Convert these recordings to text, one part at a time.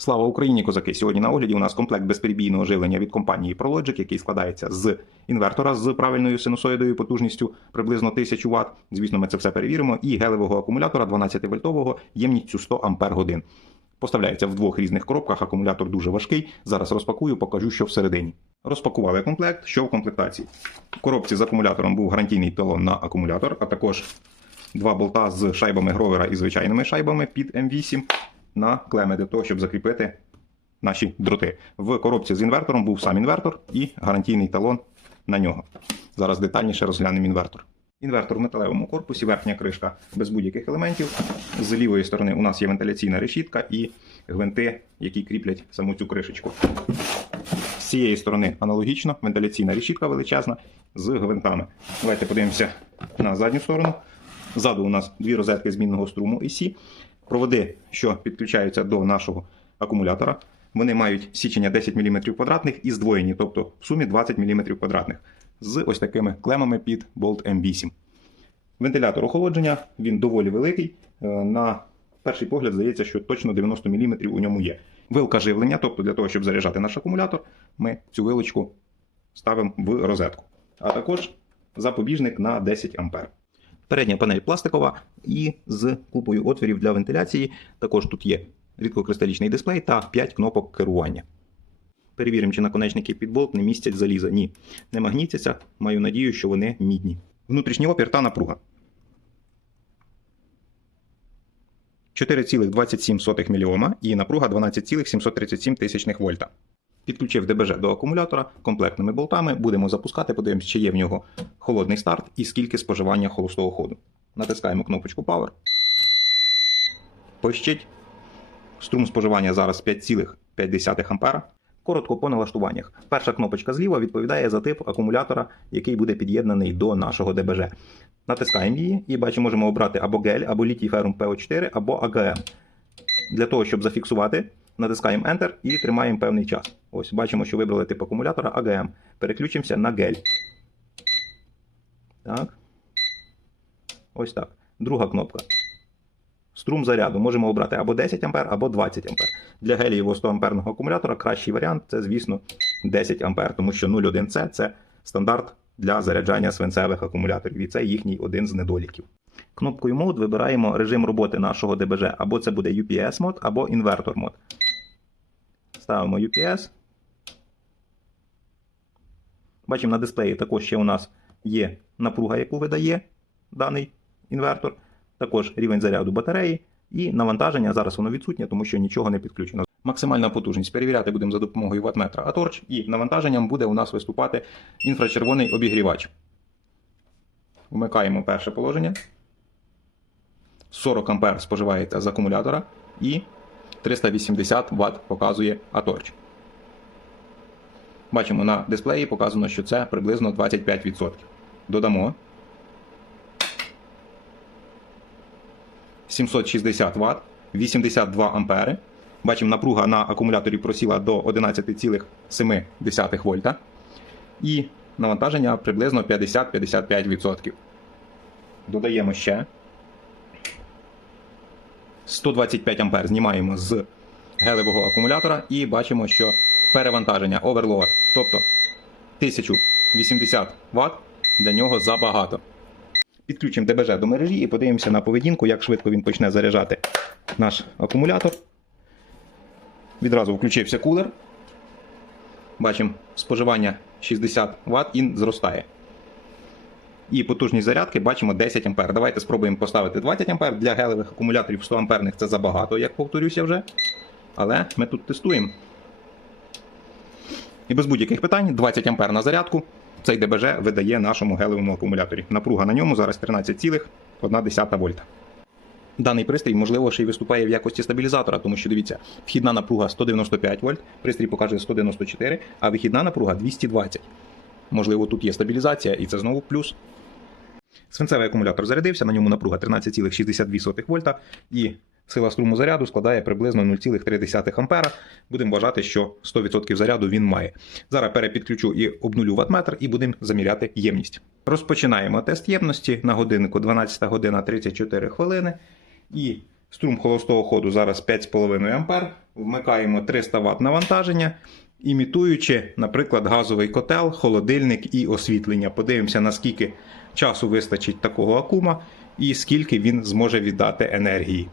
Слава Україні, козаки! Сьогодні на огляді у нас комплект безперебійного живлення від компанії Prologic, який складається з інвертора з правильною синусоїдою потужністю приблизно 1000 Вт. Звісно, ми це все перевіримо. І гелевого акумулятора 12 вольтового ємністю 100 Ампер. Поставляється в двох різних коробках. Акумулятор дуже важкий. Зараз розпакую, покажу, що всередині. Розпакували комплект. Що в комплектації? В коробці з акумулятором був гарантійний талон на акумулятор, а також два болта з шайбами гровера і звичайними шайбами під М8 на клеми для того, щоб закріпити наші дроти. В коробці з інвертором був сам інвертор і гарантійний талон на нього. Зараз детальніше розглянемо інвертор. Інвертор в металевому корпусі, верхня кришка без будь-яких елементів. З лівої сторони у нас є вентиляційна решітка і гвинти, які кріплять саму цю кришечку. З цієї сторони аналогічно, вентиляційна решітка величезна з гвинтами. Давайте подивимося на задню сторону. Ззаду у нас дві розетки змінного струму AC. Проводи, що підключаються до нашого акумулятора, вони мають січення 10 мм квадратних і здвоєні, тобто в сумі 20 мм квадратних, з ось такими клемами під болт М8. Вентилятор охолодження, він доволі великий. Е, На перший погляд здається, що точно 90 мм у ньому є. Вилка живлення, тобто для того, щоб заряджати наш акумулятор, ми цю вилочку ставимо в розетку. А також запобіжник на 10 А. Передня панель пластикова і з купою отворів для вентиляції. Також тут є рідкокристалічний дисплей та 5 кнопок керування. Перевіримо, чи наконечники під болт не містять заліза. Ні, не магнітяться. Маю надію, що вони мідні. Внутрішній опір та напруга. 4,27 мільйома і напруга 12,737 тисячних вольта. Підключив ДБЖ до акумулятора комплектними болтами. Будемо запускати, подивимося, чи є в нього холодний старт і скільки споживання холостого ходу. Натискаємо кнопочку Power. Пощить. Струм споживання зараз 5,5 А. Коротко по налаштуваннях. Перша кнопочка зліва відповідає за тип акумулятора, який буде під'єднаний до нашого ДБЖ. Натискаємо її і бачимо, можемо обрати або гель, або літій ферум PO4, або АГМ. Для того, щоб зафіксувати, натискаємо Enter і тримаємо певний час. Ось бачимо, що вибрали тип акумулятора АГМ. Переключимося на гель. Так. Ось так. Друга кнопка. Струм заряду можемо обрати або 10 А, або 20 А. Для гелієвого 100 амперного акумулятора кращий варіант це, звісно, 10 А, тому що 0,1С це стандарт для заряджання свинцевих акумуляторів, і це їхній один з недоліків. Кнопкою мод вибираємо режим роботи нашого ДБЖ, або це буде UPS мод, або інвертор мод. Ставимо UPS. Бачимо на дисплеї також ще у нас є напруга, яку видає даний інвертор, також рівень заряду батареї і навантаження. Зараз воно відсутнє, тому що нічого не підключено. Максимальна потужність перевіряти будемо за допомогою ваттметра Аторч, і навантаженням буде у нас виступати інфрачервоний обігрівач. Вмикаємо перше положення. 40 А споживається з акумулятора і 380 Вт показує Аторч. Бачимо на дисплеї показано, що це приблизно 25%. Додамо 760 Вт, 82 ампери. Бачимо, напруга на акумуляторі просіла до 11,7 вольта. І навантаження приблизно 50-55%. Додаємо ще. 125 ампер знімаємо з гелевого акумулятора і бачимо, що перевантаження оверлоад, тобто 1080 Вт для нього забагато. Підключимо ДБЖ до мережі і подивимося на поведінку, як швидко він почне заряджати наш акумулятор. Відразу включився кулер. Бачимо споживання 60 Вт і зростає. І потужність зарядки бачимо 10 А. Давайте спробуємо поставити 20 А. Для гелевих акумуляторів 100 амперних це забагато, як повторюся вже. Але ми тут тестуємо. І без будь-яких питань 20 А на зарядку. Цей ДБЖ видає нашому гелевому акумуляторі. Напруга на ньому зараз 13,1 вольта. Даний пристрій, можливо, ще й виступає в якості стабілізатора, тому що дивіться, вхідна напруга 195 вольт, пристрій покаже 194, а вихідна напруга 220. Можливо, тут є стабілізація, і це знову плюс. Свинцевий акумулятор зарядився, на ньому напруга 13,62 вольта, і сила струму заряду складає приблизно 0,3 ампера. Будемо вважати, що 100% заряду він має. Зараз перепідключу і обнулю ваттметр і будемо заміряти ємність. Розпочинаємо тест ємності на годиннику 12 година 34 хвилини. І Струм холостого ходу зараз 5,5 А. Вмикаємо 300 Вт навантаження, імітуючи, наприклад, газовий котел, холодильник і освітлення. Подивимося, наскільки часу вистачить такого акума і скільки він зможе віддати енергії.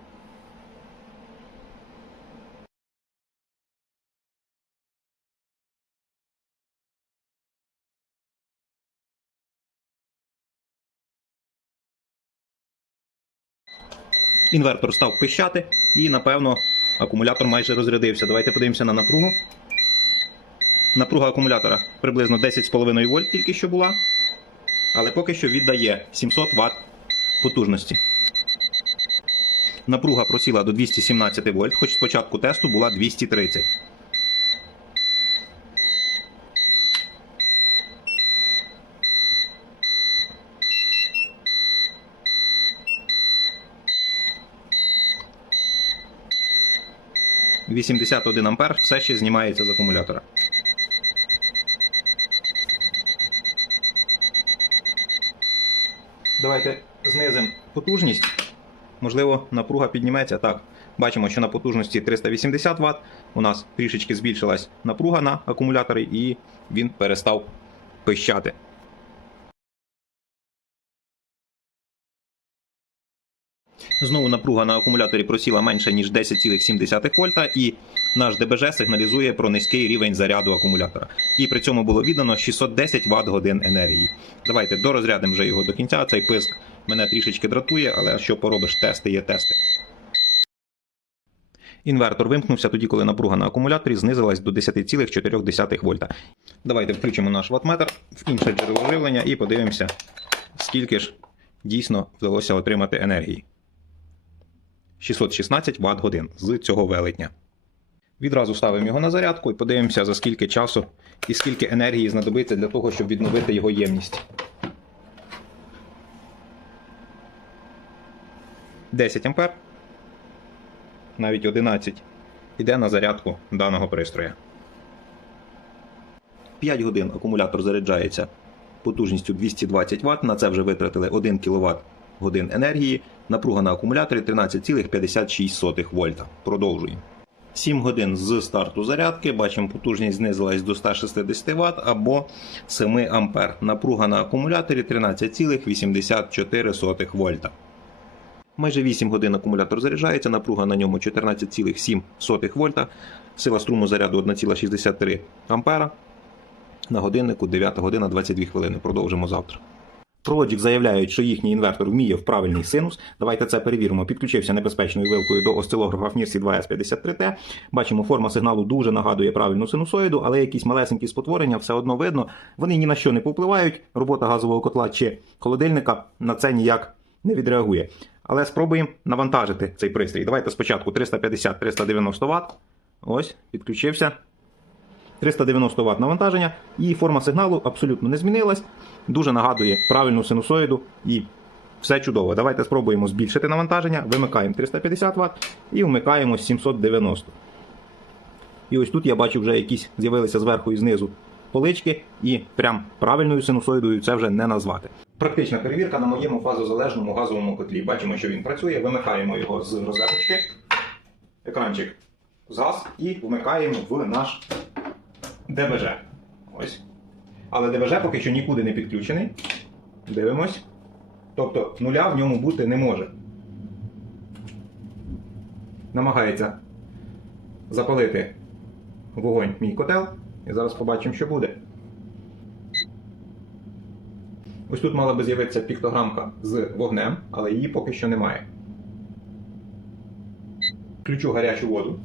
Інвертор став пищати і, напевно, акумулятор майже розрядився. Давайте подивимося на напругу. Напруга акумулятора приблизно 10,5 вольт тільки що була. Але поки що віддає 700 Вт потужності. Напруга просіла до 217 вольт, хоч спочатку тесту була 230. – 81 ампер все ще знімається з акумулятора. Давайте знизимо потужність. Можливо, напруга підніметься. Так, бачимо, що на потужності 380 Вт у нас трішечки збільшилась напруга на акумуляторі, і він перестав пищати. Знову напруга на акумуляторі просіла менше ніж 10,7 вольта, і наш ДБЖ сигналізує про низький рівень заряду акумулятора. І при цьому було віддано 610 Вт годин енергії. Давайте дорозрядимо вже його до кінця. Цей писк мене трішечки дратує, але що поробиш, тести є тести. Інвертор вимкнувся тоді, коли напруга на акумуляторі знизилась до 10,4 вольта. Давайте включимо наш ваттметр в інше джерело живлення і подивимося, скільки ж дійсно вдалося отримати енергії. 616 Вт годин з цього велетня. Відразу ставимо його на зарядку і подивимося, за скільки часу і скільки енергії знадобиться для того, щоб відновити його ємність. 10 ампер, навіть 11 іде на зарядку даного пристрою. 5 годин акумулятор заряджається потужністю 220 Вт. На це вже витратили 1 кВт годин енергії. Напруга на акумуляторі 13,56 вольта. Продовжуємо. 7 годин з старту зарядки. Бачимо, потужність знизилась до 160 Вт або 7 ампер. Напруга на акумуляторі 13,84 вольта. Майже 8 годин акумулятор заряджається, напруга на ньому 14,7 вольта, сила струму заряду 1,63 ампера. На годиннику 9 година 22 хвилини. Продовжимо завтра. Prologic заявляють, що їхній інвертор вміє в правильний синус. Давайте це перевіримо. Підключився небезпечною вилкою до осцилографа FNIRSI 2S53T. Бачимо, форма сигналу дуже нагадує правильну синусоїду, але якісь малесенькі спотворення все одно видно. Вони ні на що не повпливають. Робота газового котла чи холодильника на це ніяк не відреагує. Але спробуємо навантажити цей пристрій. Давайте спочатку 350-390 Вт. Ось, підключився. 390 Вт навантаження, і форма сигналу абсолютно не змінилась. Дуже нагадує правильну синусоїду і все чудово. Давайте спробуємо збільшити навантаження. Вимикаємо 350 Вт і вмикаємо 790. І ось тут я бачу, вже якісь з'явилися зверху і знизу полички, і прям правильною синусоїдою це вже не назвати. Практична перевірка на моєму фазозалежному газовому котлі. Бачимо, що він працює. Вимикаємо його з розеточки. Екранчик згас і вмикаємо в наш ДБЖ. Ось. Але ДБЖ поки що нікуди не підключений. Дивимось. Тобто нуля в ньому бути не може. Намагається запалити вогонь мій котел. І зараз побачимо, що буде. Ось тут мала би з'явитися піктограмка з вогнем, але її поки що немає. Включу гарячу воду.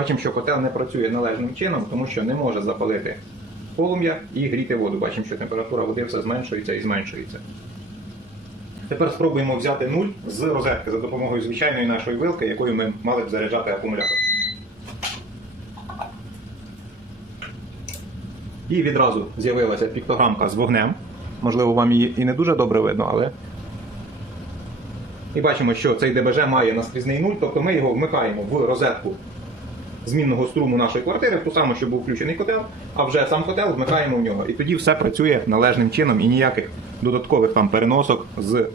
Бачимо, що котел не працює належним чином, тому що не може запалити полум'я і гріти воду. Бачимо, що температура води все зменшується і зменшується. Тепер спробуємо взяти нуль з розетки за допомогою звичайної нашої вилки, якою ми мали б заряджати акумулятор. І відразу з'явилася піктограмка з вогнем. Можливо, вам її і не дуже добре видно, але. І бачимо, що цей ДБЖ має наскрізний нуль, тобто ми його вмикаємо в розетку змінного струму нашої квартири, в ту що був включений котел, а вже сам котел вмикаємо в нього. І тоді все працює належним чином і ніяких додаткових там переносок з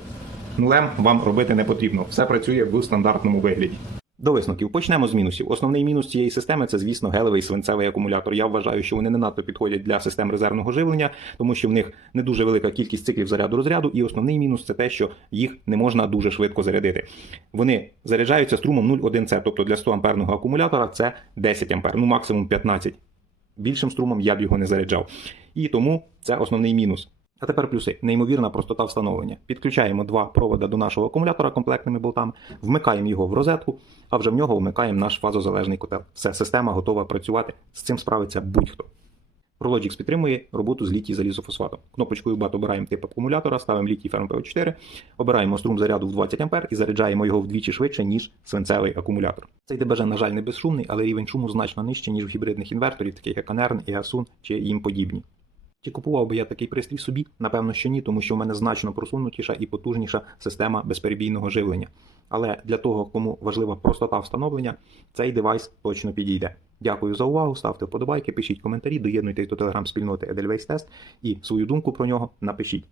нулем вам робити не потрібно. Все працює в стандартному вигляді. До висновків почнемо з мінусів. Основний мінус цієї системи це, звісно, гелевий свинцевий акумулятор. Я вважаю, що вони не надто підходять для систем резервного живлення, тому що в них не дуже велика кількість циклів заряду розряду. І основний мінус це те, що їх не можна дуже швидко зарядити. Вони заряджаються струмом 0,1 С, тобто для 100 амперного акумулятора це 10 ампер, ну максимум 15. Більшим струмом я б його не заряджав. І тому це основний мінус. А тепер плюси. Неймовірна простота встановлення. Підключаємо два провода до нашого акумулятора комплектними болтами, вмикаємо його в розетку, а вже в нього вмикаємо наш фазозалежний котел. Все, система готова працювати. З цим справиться будь-хто. Prologix підтримує роботу з літій залізофосфатом. Кнопочкою BAT обираємо тип акумулятора, ставимо літій ферм PO4, обираємо струм заряду в 20 А і заряджаємо його вдвічі швидше, ніж свинцевий акумулятор. Цей ДБЖ, на жаль, не безшумний, але рівень шуму значно нижче, ніж у гібридних інверторів, таких як Анерн, Іасун чи їм подібні. Чи купував би я такий пристрій собі? Напевно, що ні, тому що в мене значно просунутіша і потужніша система безперебійного живлення. Але для того, кому важлива простота встановлення, цей девайс точно підійде. Дякую за увагу, ставте вподобайки, пишіть коментарі, доєднуйтесь до телеграм-спільноти Edelweiss Test і свою думку про нього напишіть.